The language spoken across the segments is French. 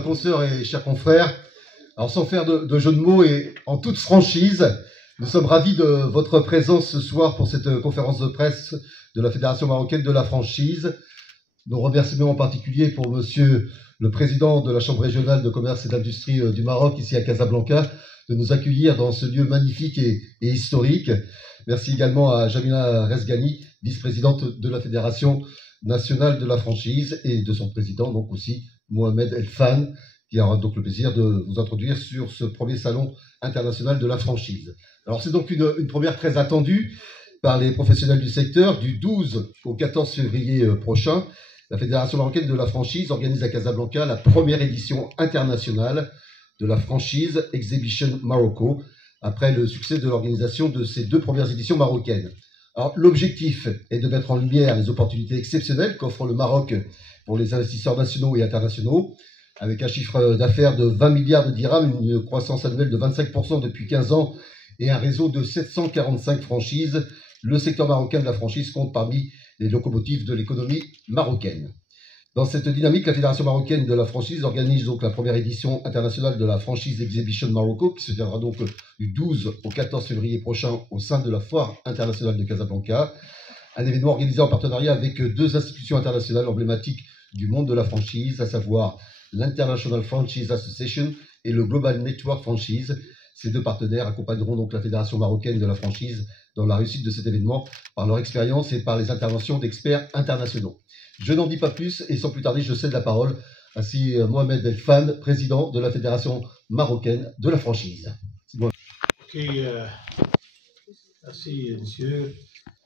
chers consoeurs et chers confrères, alors sans faire de jeu de mots et en toute franchise, nous sommes ravis de votre présence ce soir pour cette conférence de presse de la Fédération marocaine de la franchise. Nos remerciements en particulier pour monsieur le président de la Chambre régionale de commerce et d'industrie du Maroc, ici à Casablanca, de nous accueillir dans ce lieu magnifique et historique. Merci également à Jamila Resgani, vice-présidente de la Fédération nationale de la franchise, et de son président, donc aussi Mohamed El Fan, qui aura donc le plaisir de vous introduire sur ce premier salon international de la franchise. Alors c'est donc une première très attendue par les professionnels du secteur. Du 12 au 14 février prochain, la Fédération marocaine de la franchise organise à Casablanca la première édition internationale de la franchise Exhibition Morocco, après le succès de l'organisation de ces deux premières éditions marocaines. Alors, l'objectif est de mettre en lumière les opportunités exceptionnelles qu'offre le Maroc pour les investisseurs nationaux et internationaux, avec un chiffre d'affaires de 20 milliards de dirhams, une croissance annuelle de 25% depuis 15 ans et un réseau de 745 franchises. Le secteur marocain de la franchise compte parmi les locomotives de l'économie marocaine. Dans cette dynamique, la Fédération marocaine de la franchise organise donc la première édition internationale de la franchise Exhibition Morocco, qui se tiendra donc du 12 au 14 février prochain au sein de la Foire internationale de Casablanca. Un événement organisé en partenariat avec deux institutions internationales emblématiques du monde de la franchise, à savoir l'International Franchise Association et le Global Network Franchise. Ces deux partenaires accompagneront donc la Fédération marocaine de la franchise dans la réussite de cet événement par leur expérience et par les interventions d'experts internationaux. Je n'en dis pas plus et sans plus tarder, je cède la parole à Mohamed El Fan, président de la Fédération marocaine de la franchise. Ok, merci monsieur.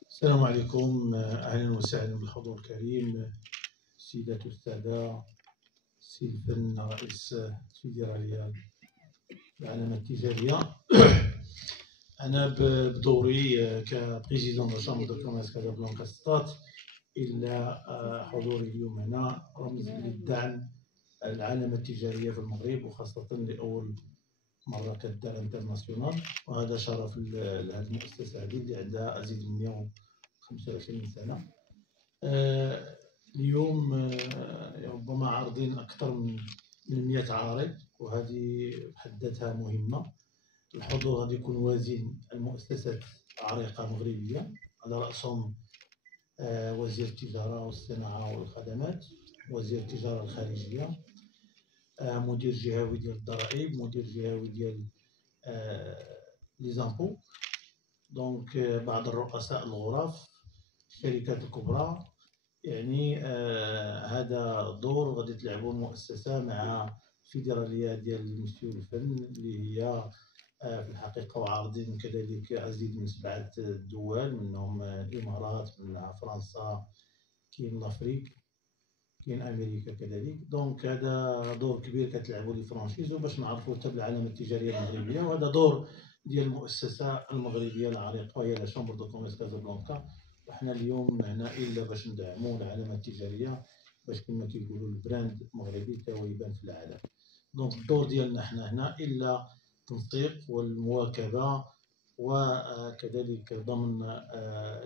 Salam alaikum, ahlan wa sahlan bil hudur karim, سيدات والسادة، سيد الفن رئيس الفيدرالية العلامة التجارية. أنا بدوري كبريزيدون دو شامبر دو كوميرس كازابلانكا ستات إلا حضوري اليوم هنا رمز للدعم العلامة التجارية في المغرب، وخاصة لأول مرة كدار انترناسيونال، وهذا شرف لهذه المؤسسة هذه اللي عندها أزيد من 125 سنة. اليوم ربما عارضين أكثر من 100 عارض، وهذه بحد ذاتها مهمة. الحضور غادي يكون وازن المؤسسات عريقة مغربية، على رأسهم وزير التجارة والصناعة والخدمات، وزير التجارة الخارجية، مدير جهوي ديال الضرائب، مدير جهوي ديال لي زامبو، دونك بعض الرؤساء الغرف، الشركات الكبرى. يعني هذا دور غادي تلعبوا المؤسسة مع الفيدرالية ديال مسيو الفن اللي هي في الحقيقة، وعارضين كذلك أزيد من 7 دول، منهم الإمارات، منها فرنسا، كاين لافريك، كاين أمريكا كذلك. دونك هذا دور كبير كتلعبوا لي فرانشيز وباش نعرفوا حتى بالعلامة التجارية المغربية، وهذا دور ديال المؤسسة المغربية العريقة وهي لا شامبر دو كوميرس كازابلانكا. وحنا اليوم هنا إلا باش ندعموا العلامة التجارية، باش كما كيقولوا البراند المغربي تا هو يبان في العالم. دونك الدور ديالنا حنا هنا إلا التنسيق والمواكبة، وكذلك ضمن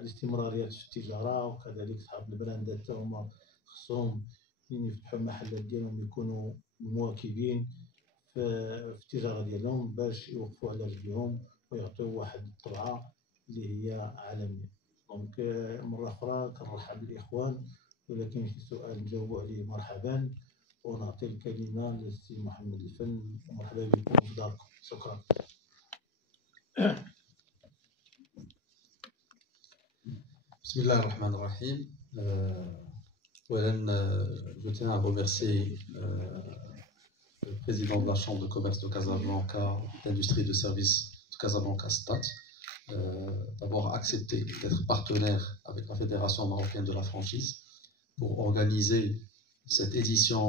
الاستمرارية في التجارة، وكذلك صحاب البراندات تا هما خصهم يفتحوا المحلات ديالهم يكونوا مواكبين في التجارة ديالهم باش يوقفوا على رجليهم ويعطيو واحد الطبعة اللي هي عالمية. دونك مرة أخرى كنرحب بالإخوان، ولكن في سؤال نجاوبوا عليه مرحبا، ونعطي الكلمة للسي محمد الفن. مرحبا بكم في داركم. شكرا. بسم الله الرحمن الرحيم. Je tiens à remercier le président de la Chambre de commerce de Casablanca, d'industrie de services de Casablanca Stat, d'avoir accepté d'être partenaire avec la Fédération marocaine de la franchise pour organiser cette édition,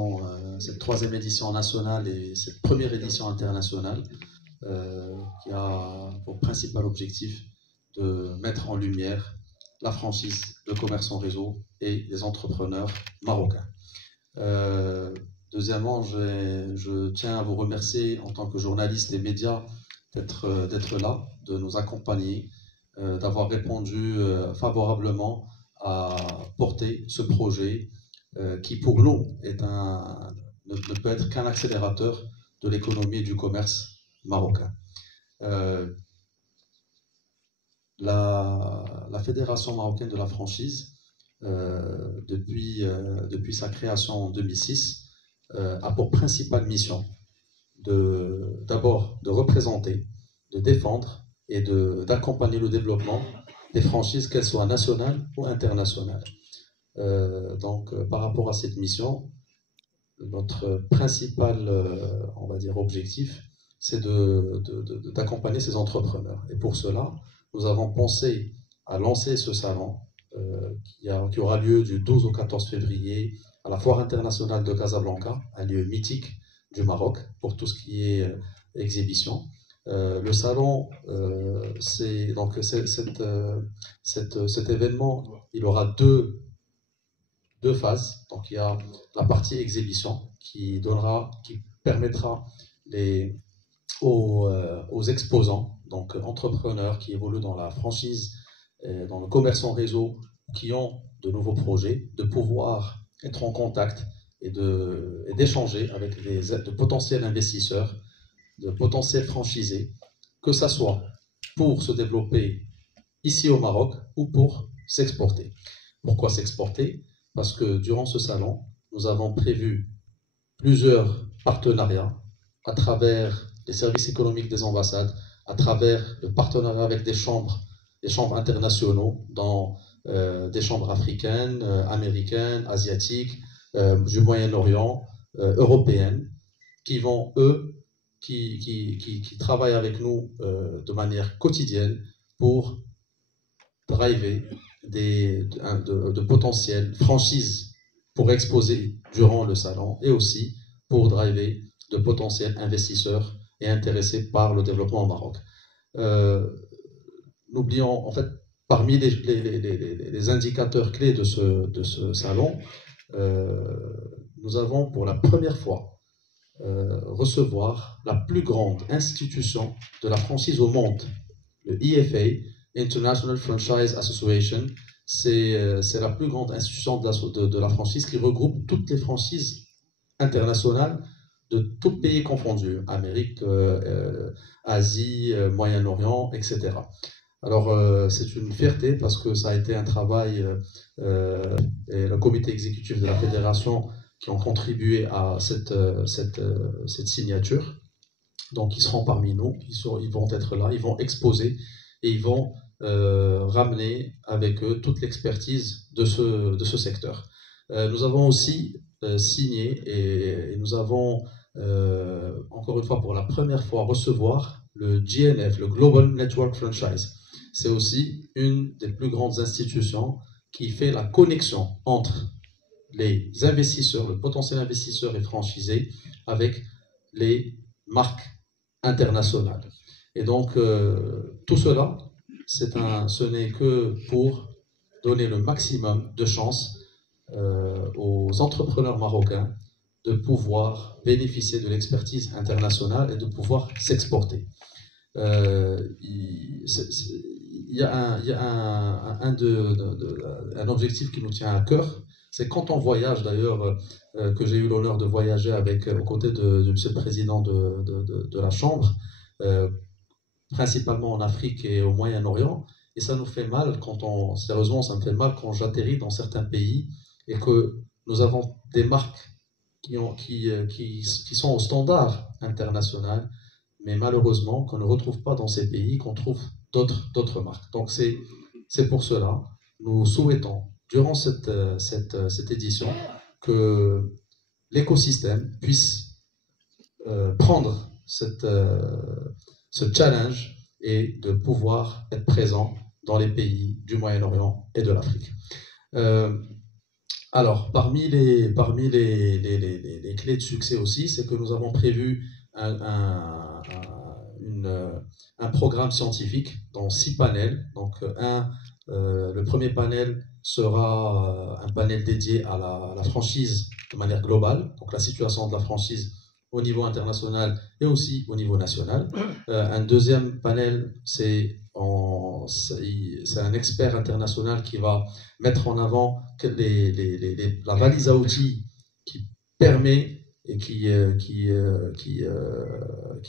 cette troisième édition nationale et cette première édition internationale qui a pour principal objectif de mettre en lumière la franchise, le commerce en réseau et les entrepreneurs marocains. Deuxièmement, je tiens à vous remercier en tant que journaliste et médias d'être là, de nous accompagner, d'avoir répondu favorablement à porter ce projet qui pour nous est ne peut être qu'un accélérateur de l'économie et du commerce marocain. La Fédération marocaine de la franchise, depuis sa création en 2006, a pour principale mission d'abord de représenter, de défendre et d'accompagner le développement des franchises, qu'elles soient nationales ou internationales. Par rapport à cette mission, notre principal, on va dire, objectif, c'est d'accompagner ces entrepreneurs. Et pour cela, nous avons pensé à lancer ce salon qui aura lieu du 12 au 14 février à la Foire internationale de Casablanca, un lieu mythique du Maroc pour tout ce qui est exhibition. Le salon, cet événement, il aura deux phases. Donc il y a la partie exhibition qui permettra aux exposants, donc entrepreneurs qui évoluent dans la franchise, dans le commerce en réseau, qui ont de nouveaux projets, de pouvoir être en contact et d'échanger avec de potentiels investisseurs, de potentiels franchisés, que ce soit pour se développer ici au Maroc ou pour s'exporter. Pourquoi s'exporter? Parce que durant ce salon, nous avons prévu plusieurs partenariats à travers les services économiques des ambassades, à travers le partenariat avec des chambres internationaux, dans des chambres africaines, américaines, asiatiques, du Moyen-Orient, européennes, qui travaillent avec nous de manière quotidienne pour driver de potentielles franchises pour exposer durant le salon et aussi pour driver de potentiels investisseurs et intéressés par le développement au Maroc. N'oublions, en fait, parmi les indicateurs clés de ce salon, nous avons pour la première fois recevoir la plus grande institution de la franchise au monde, le IFA, International Franchise Association. C'est la plus grande institution de la franchise qui regroupe toutes les franchises internationales de tout pays confondus, Amérique, Asie, Moyen-Orient, etc. Alors, c'est une fierté parce que ça a été un travail, et le comité exécutif de la fédération qui ont contribué à cette signature. Donc, ils seront parmi nous, ils vont être là, ils vont exposer et ils vont ramener avec eux toute l'expertise de ce secteur. Nous avons aussi signé et nous avons, encore une fois, pour la première fois, recevoir le GNF, le Global Network Franchise. C'est aussi une des plus grandes institutions qui fait la connexion entre les investisseurs, le potentiel investisseur et franchisé avec les marques internationales. Et donc, tout cela, ce n'est que pour donner le maximum de chances aux entrepreneurs marocains de pouvoir bénéficier de l'expertise internationale et de pouvoir s'exporter. Il y a un objectif qui nous tient à cœur, c'est quand on voyage, d'ailleurs, que j'ai eu l'honneur de voyager aux côtés de monsieur le président de la Chambre, principalement en Afrique et au Moyen-Orient, et ça nous fait mal sérieusement, ça me fait mal quand j'atterris dans certains pays et que nous avons des marques qui sont au standard international, mais malheureusement qu'on ne retrouve pas dans ces pays, qu'on trouve d'autres marques. Donc c'est pour cela, nous souhaitons, durant cette édition, que l'écosystème puisse prendre ce challenge et de pouvoir être présent dans les pays du Moyen-Orient et de l'Afrique. Alors, parmi les clés de succès aussi, c'est que nous avons prévu un programme scientifique dans 6 panels. Donc, le premier panel sera un panel dédié à la franchise de manière globale, donc la situation de la franchise au niveau international et aussi au niveau national. Un deuxième panel, c'est un expert international qui va mettre en avant la valise à outils qui permet et qui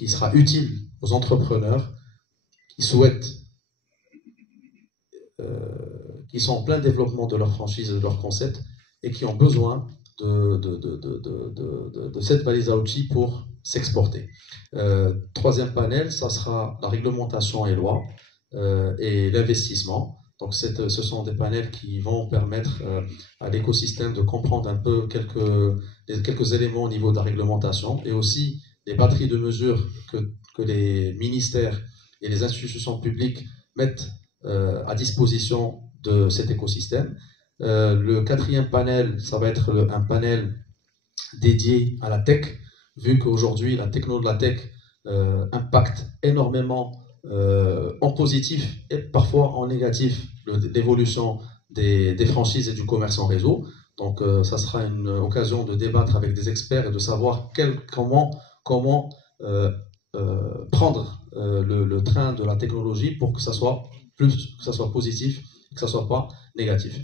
sera utile aux entrepreneurs qui souhaitent, qui sont en plein développement de leur franchise et de leur concept et qui ont besoin de cette valise à outils pour s'exporter. Troisième panel, ça sera la réglementation et loi et l'investissement. Donc ce sont des panels qui vont permettre à l'écosystème de comprendre un peu quelques éléments au niveau de la réglementation et aussi les batteries de mesures que les ministères et les institutions publiques mettent à disposition de cet écosystème. Le quatrième panel, ça va être un panel dédié à la tech, vu qu'aujourd'hui la technologie de la tech impacte énormément en positif et parfois en négatif l'évolution des franchises et du commerce en réseau. Donc ça sera une occasion de débattre avec des experts et de savoir comment prendre le train de la technologie pour que ça soit positif et que ça soit pas négatif.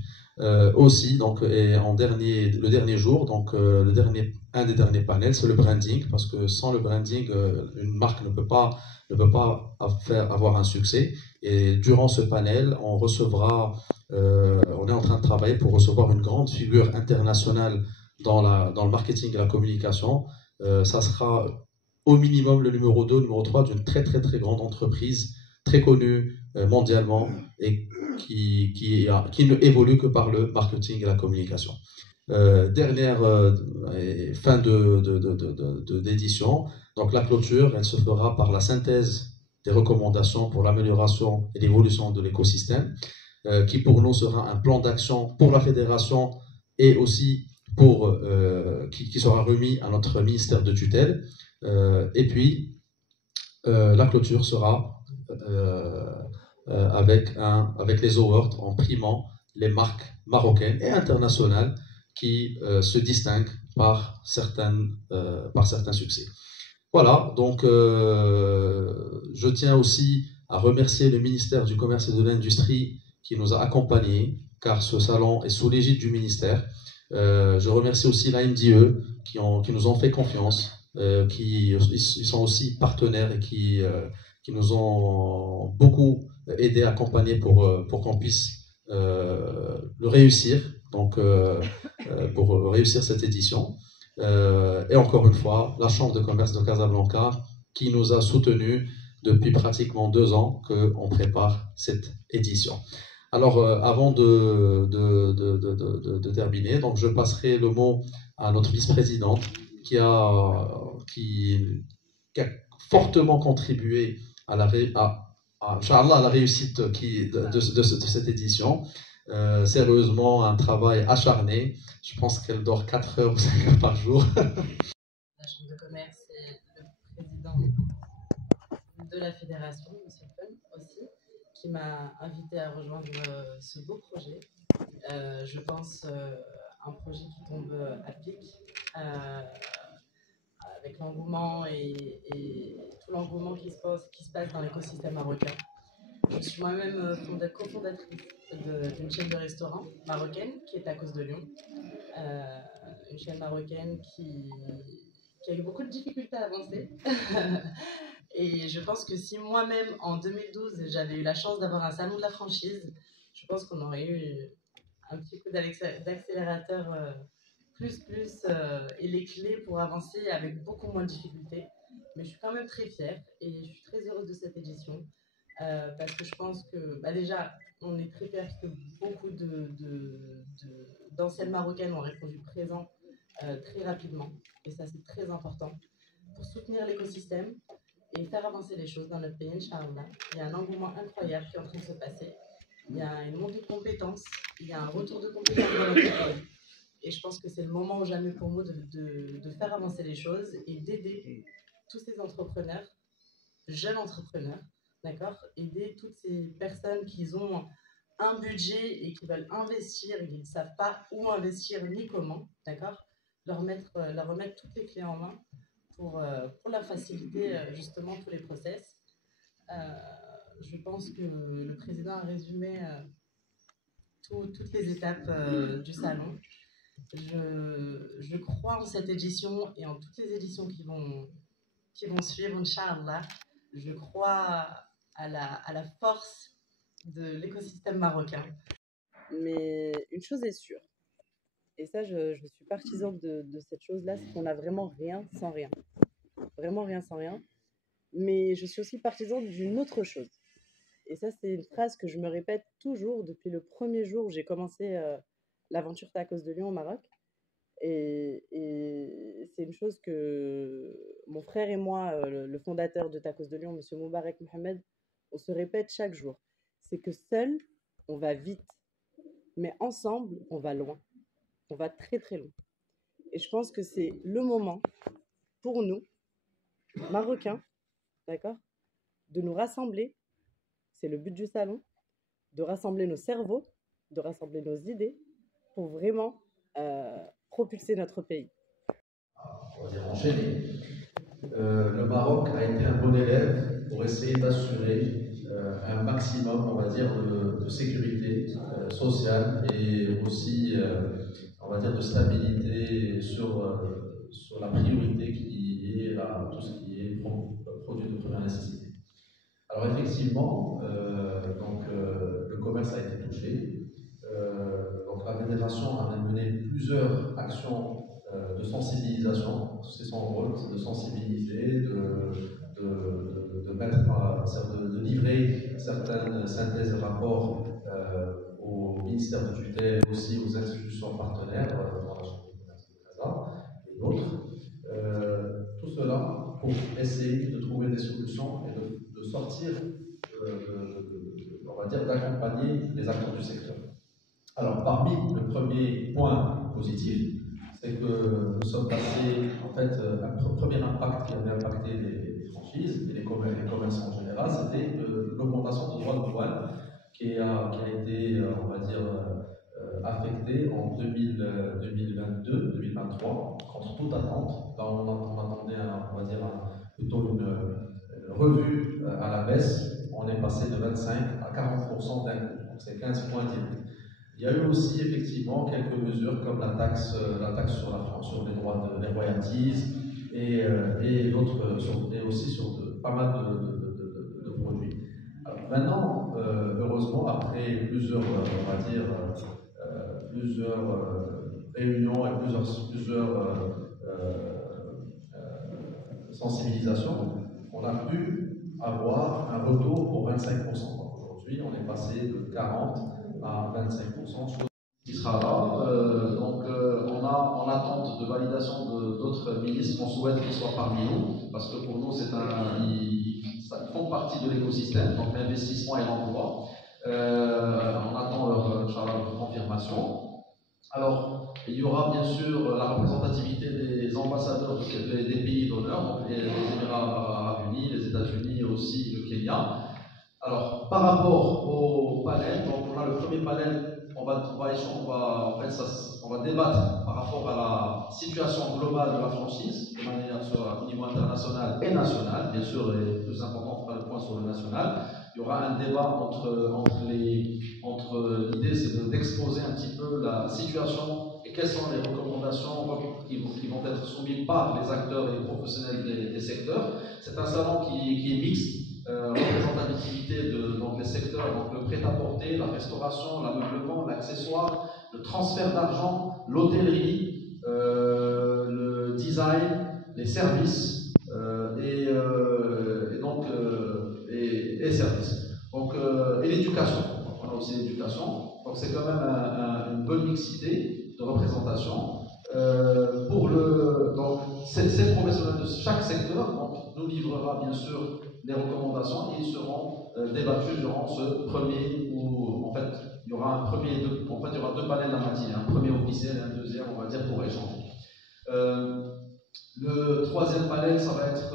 Aussi, donc, et le dernier jour, donc un des derniers panels, c'est le branding, parce que sans le branding, une marque ne peut pas avoir un succès. Et durant ce panel, on est en train de travailler pour recevoir une grande figure internationale dans le marketing et la communication. Ça sera au minimum le numéro 2, numéro 3 d'une très très très grande entreprise, très connue mondialement et qui ne évolue que par le marketing et la communication. Dernière fin d'édition, donc la clôture, elle se fera par la synthèse des recommandations pour l'amélioration et l'évolution de l'écosystème, qui pour nous sera un plan d'action pour la fédération et aussi qui sera remis à notre ministère de tutelle. Et puis, la clôture sera avec les awards en primant les marques marocaines et internationales qui se distinguent par certains succès. Voilà, donc je tiens aussi à remercier le ministère du Commerce et de l'Industrie qui nous a accompagnés, car ce salon est sous l'égide du ministère. Je remercie aussi la MDE qui nous ont fait confiance, ils sont aussi partenaires et qui nous ont beaucoup aidé, accompagné pour qu'on puisse le réussir, donc pour réussir cette édition. Et encore une fois, la Chambre de commerce de Casablanca qui nous a soutenus depuis pratiquement 2 ans qu'on prépare cette édition. Alors, avant de terminer, donc je passerai le mot à notre vice-présidente qui a fortement contribué à la réussite de cette édition. Sérieusement, un travail acharné. Je pense qu'elle dort 4 heures ou 5 heures par jour. La Chambre de commerce et le président de la fédération, M. Fun, aussi, qui m'a invité à rejoindre ce beau projet. Je pense un projet qui tombe à pic, avec l'engouement et tout l'engouement qui se passe dans l'écosystème marocain. Je suis moi-même cofondatrice d'une chaîne de restaurants marocaine qui est à cause de Lyon. Une chaîne marocaine qui a eu beaucoup de difficultés à avancer. Et je pense que si moi-même, en 2012, j'avais eu la chance d'avoir un salon de la franchise, je pense qu'on aurait eu un petit coup d'accélérateur et les clés pour avancer avec beaucoup moins de difficultés. Mais je suis quand même très fière et je suis très heureuse de cette édition. Parce que je pense que déjà on est très fiers que beaucoup d'anciennes marocaines ont répondu présent très rapidement, et ça c'est très important pour soutenir l'écosystème et faire avancer les choses dans notre pays, Inch'Allah. Il y a un engouement incroyable qui est en train de se passer, il y a une montée de compétences, il y a un retour de compétences dans notre pays, et je pense que c'est le moment ou jamais pour nous de faire avancer les choses et d'aider tous ces entrepreneurs, jeunes entrepreneurs, d'accord, aider toutes ces personnes qui ont un budget et qui veulent investir et qui ne savent pas où investir ni comment, d'accord, leur remettre toutes les clés en main pour leur faciliter justement tous les process. Je pense que le président a résumé toutes les étapes du salon. Je crois en cette édition et en toutes les éditions qui vont suivre, Inch'Allah. Je crois à la force de l'écosystème marocain. Mais une chose est sûre, et ça je suis partisane de cette chose-là, c'est qu'on n'a vraiment rien sans rien. Vraiment rien sans rien. Mais je suis aussi partisane d'une autre chose. Et ça, c'est une phrase que je me répète toujours depuis le premier jour où j'ai commencé l'aventure Tacos de Lyon au Maroc. Et c'est une chose que mon frère et moi, le fondateur de Tacos de Lyon, M. Moubarek Mohamed, on se répète chaque jour. C'est que seul, on va vite. Mais ensemble, on va loin. On va très très loin. Et je pense que c'est le moment pour nous, Marocains, d'accord, de nous rassembler. C'est le but du salon, de rassembler nos cerveaux, de rassembler nos idées pour vraiment propulser notre pays. On va dire enchaîner. Le Maroc a été un bon élève pour essayer d'assurer un maximum, on va dire, de sécurité sociale et aussi, on va dire, de stabilité sur la priorité qui est tout ce qui est produit de première nécessité. Alors effectivement, le commerce a été touché. Donc la fédération a mené plusieurs actions de sensibilisation. C'est son rôle, c'est de sensibiliser, de livrer certaines synthèses et rapports au ministère de tutelle, aussi aux institutions partenaires, dans la Chambre de commerce de Casa et d'autres. Tout cela pour essayer de trouver des solutions et de sortir, on va dire, d'accompagner les acteurs du secteur. Alors, parmi le premier point positif, c'est que nous sommes passés, en fait, un premier impact qui avait impacté les franchises et les commerçants en général, c'était l'augmentation de droits de douane qui a été, on va dire, affectée en 2022-2023, contre toute attente. Là, on attendait, on va dire, plutôt une revue à la baisse. On est passé de 25 à 40% d'un coup, donc c'est 15 points directs. Il y a eu aussi effectivement quelques mesures comme la taxe sur les droits des royalties et d'autres, et aussi sur pas mal de produits. Alors maintenant, heureusement, après plusieurs, on va dire, plusieurs réunions et plusieurs sensibilisations, on a pu avoir un retour pour 25%. Aujourd'hui, on est passé de 40 à 25%, qui sera là. On a en attente de validation d'autres ministres qu'on souhaite qu'ils soient parmi nous, parce que pour nous, ils font partie de l'écosystème, donc l'investissement et l'emploi. On attend leur confirmation. Alors, il y aura bien sûr la représentativité des ambassadeurs des pays d'honneur, donc les Émirats arabes unis, les États-Unis et aussi le Kenya. Alors, par rapport au panel, donc on a le premier panel, on va débattre par rapport à la situation globale de la franchise, de manière au niveau international et national. Bien sûr, et plus important, on fera le point sur le national. Il y aura un débat entre l'idée, c'est d'exposer un petit peu la situation et quelles sont les recommandations qui vont être soumises par les acteurs et les professionnels des secteurs. C'est un salon qui est mixte. Représentativité des secteurs, donc le prêt-à-porter, la restauration, l'ameublement, l'accessoire, le transfert d'argent, l'hôtellerie, le design, les services et services. Donc, et l'éducation. On a aussi l'éducation. Donc c'est quand même une bonne mixité de représentation. Donc, ces professionnels de chaque secteur nous livrera bien sûr les recommandations et ils seront débattus durant ce premier où en fait il y aura il y aura deux panels la matinée, un premier officiel et un deuxième on va dire pour échanger. Le troisième panel ça va être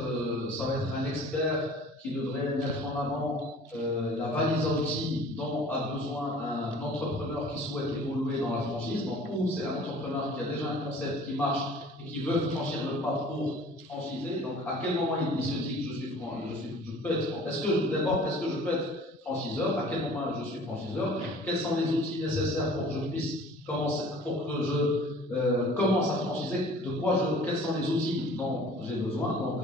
un expert qui devrait mettre en avant la valise à outils dont a besoin un entrepreneur qui souhaite évoluer dans la franchise. Donc, ou c'est un entrepreneur qui a déjà un concept qui marche et qui veut franchir le pas pour franchiser. Donc, à quel moment il se dit que je peux être, est-ce que je peux être franchiseur, à quel moment je suis franchiseur, quels sont les outils nécessaires pour que je puisse commencer, pour que je commence à franchiser, quels sont les outils dont j'ai besoin. Donc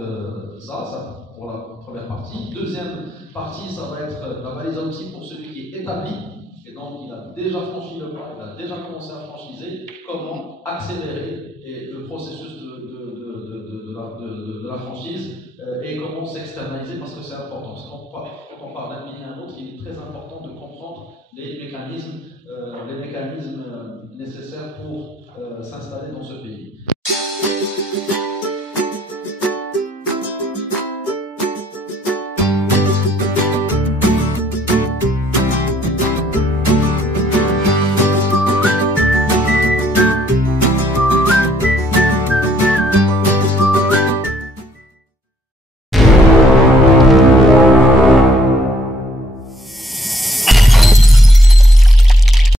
ça pour la première partie. Deuxième partie, ça va être la valise à outils pour celui qui est établi, et donc il a déjà franchi le pas, il a déjà commencé à franchiser, comment accélérer le processus de la franchise et comment s'externaliser, parce que c'est important. Parce quand on parle d'un pays à un autre, il est très important de comprendre les mécanismes nécessaires pour s'installer dans ce pays.